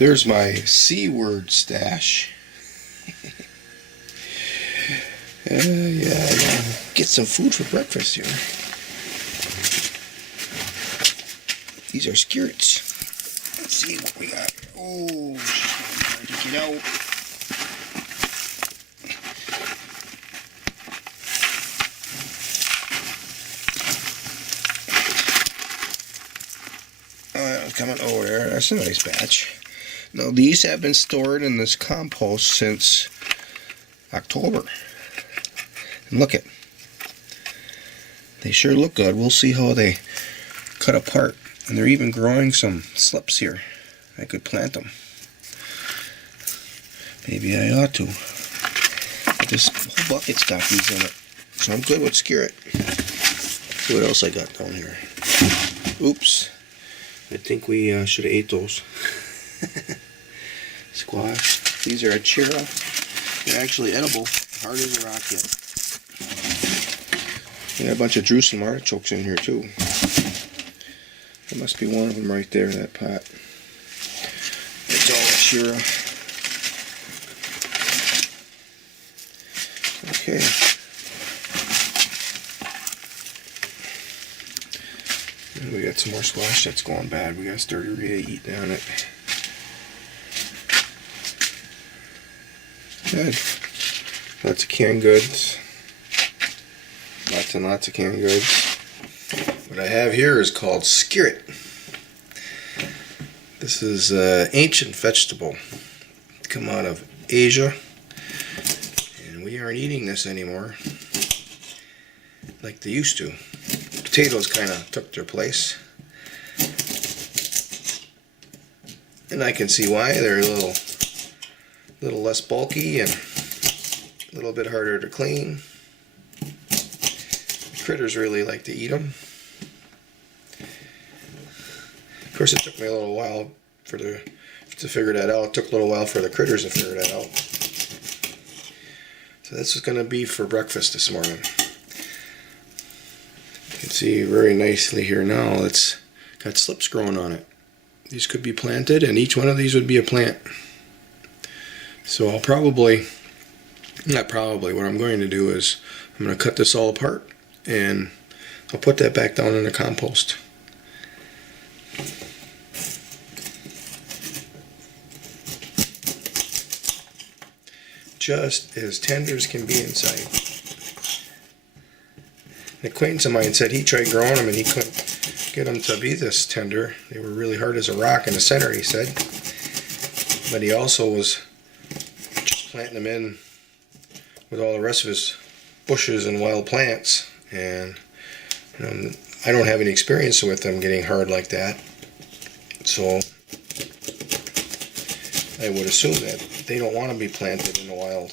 There's my C word stash. Yeah, I gotta get some food for breakfast here. These are skirrets. Let's see what we got. Oh, she's hard to get out. Oh, coming over there. That's a nice batch. Now, these have been stored in this compost since October. And look at, they sure look good. We'll see how they cut apart. And they're even growing some slips here. I could plant them. Maybe I ought to. But this whole bucket's got these in it. So I'm good with skirret. Let's see what else I got down here. Oops. I think we should have ate those. Squash. These are a chira. They're actually edible. Hard as a rock yet. We got a bunch of Jerusalem artichokes in here too. There must be one of them right there in that pot. It's all a chira. Okay. And we got some more squash that's going bad. We gotta start really eating on it. Good. Lots of canned goods. Lots and lots of canned goods. What I have here is called skirret. This is an ancient vegetable. Come out of Asia. And we aren't eating this anymore like they used to. Potatoes kind of took their place. And I can see why. They're a little less bulky and a little bit harder to clean. Critters really like to eat them. Of course, it took me a little while to figure that out. It took a little while for the critters to figure that out. So this is going to be for breakfast this morning. You can see very nicely here now. It's got slips growing on it. These could be planted, and each one of these would be a plant. So what I'm going to do is I'm going to cut this all apart and I'll put that back down in the compost. Just as tender as can be inside. An acquaintance of mine said he tried growing them and he couldn't get them to be this tender. They were really hard as a rock in the center, he said. But he also was just planting them in with all the rest of his bushes and wild plants, and I don't have any experience with them getting hard like that, so I would assume that they don't want to be planted in the wild.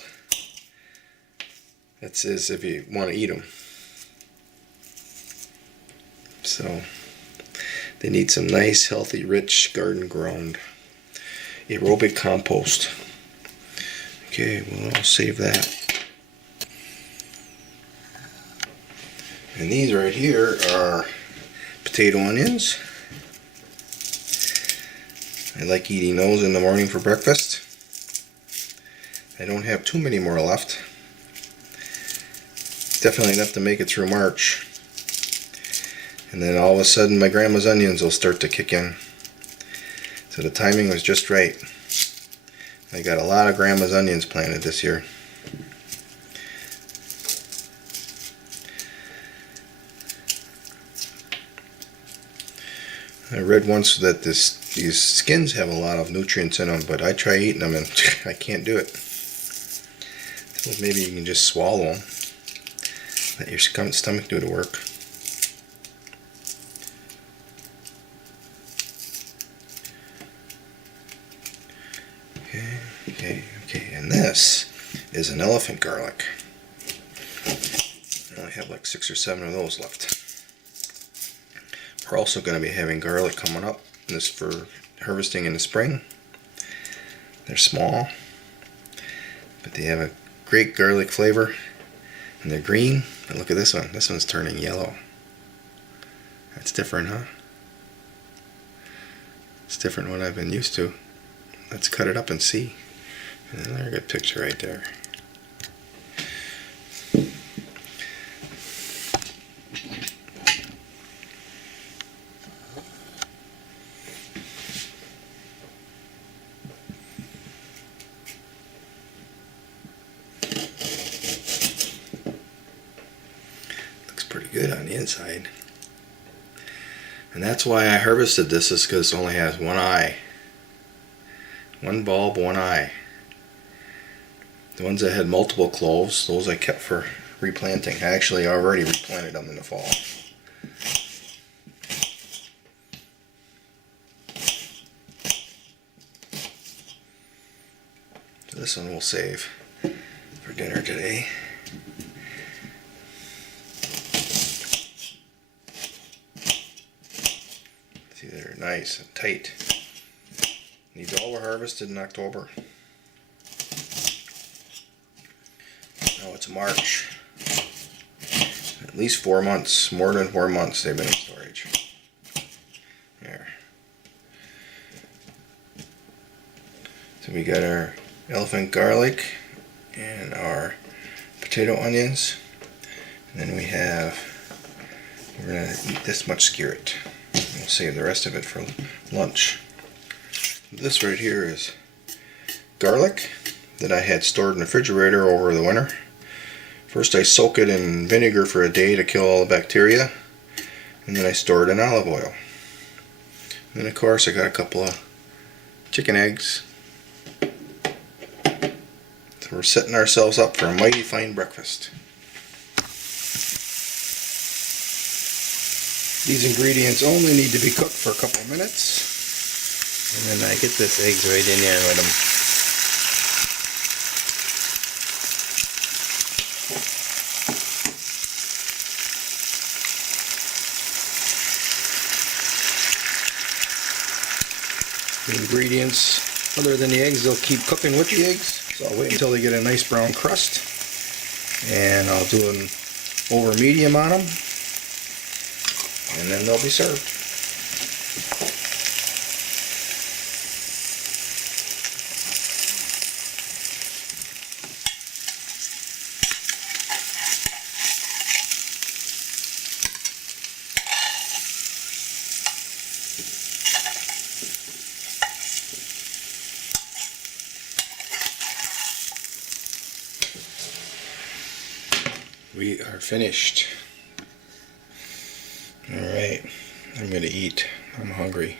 That's as if you want to eat them. So they need some nice, healthy, rich garden ground aerobic compost. Okay, well, I'll save that. And these right here are potato onions. I like eating those in the morning for breakfast. I don't have too many more left. Definitely enough to make it through March. And then all of a sudden my grandma's onions will start to kick in. So the timing was just right. I got a lot of grandma's onions planted this year. I read once that these skins have a lot of nutrients in them, but I try eating them and I can't do it. So maybe you can just swallow them. Let your stomach do the work. Okay, and this is an elephant garlic. I only have like 6 or 7 of those left. We're also going to be having garlic coming up. This for harvesting in the spring. They're small, but they have a great garlic flavor, and they're green. And look at this one. This one's turning yellow. That's different, huh? It's different than what I've been used to. let's cut it up and see. And there's a good picture right there. Looks pretty good on the inside. And that's why I harvested this, is because it only has one eye. One bulb, one eye. The ones that had multiple cloves, those I kept for replanting. I actually already replanted them in the fall. So this one we'll save for dinner today. See, they're nice and tight. These all were harvested in October. Now it's March. At least 4 months, more than 4 months they've been in storage. There. So we got our elephant garlic and our potato onions. And then we're going to eat this much skirret. We'll save the rest of it for lunch. This right here is garlic that I had stored in the refrigerator over the winter. First I soak it in vinegar for a day to kill all the bacteria, and then I store it in olive oil. And then of course I got a couple of chicken eggs. So we're setting ourselves up for a mighty fine breakfast. These ingredients only need to be cooked for a couple of minutes. And then I get this eggs right in there with them. The ingredients, other than the eggs, they'll keep cooking with the eggs. So I'll wait until they get a nice brown crust. And I'll do them over medium on them. And then they'll be served. We are finished. Alright, I'm going to eat. I'm hungry.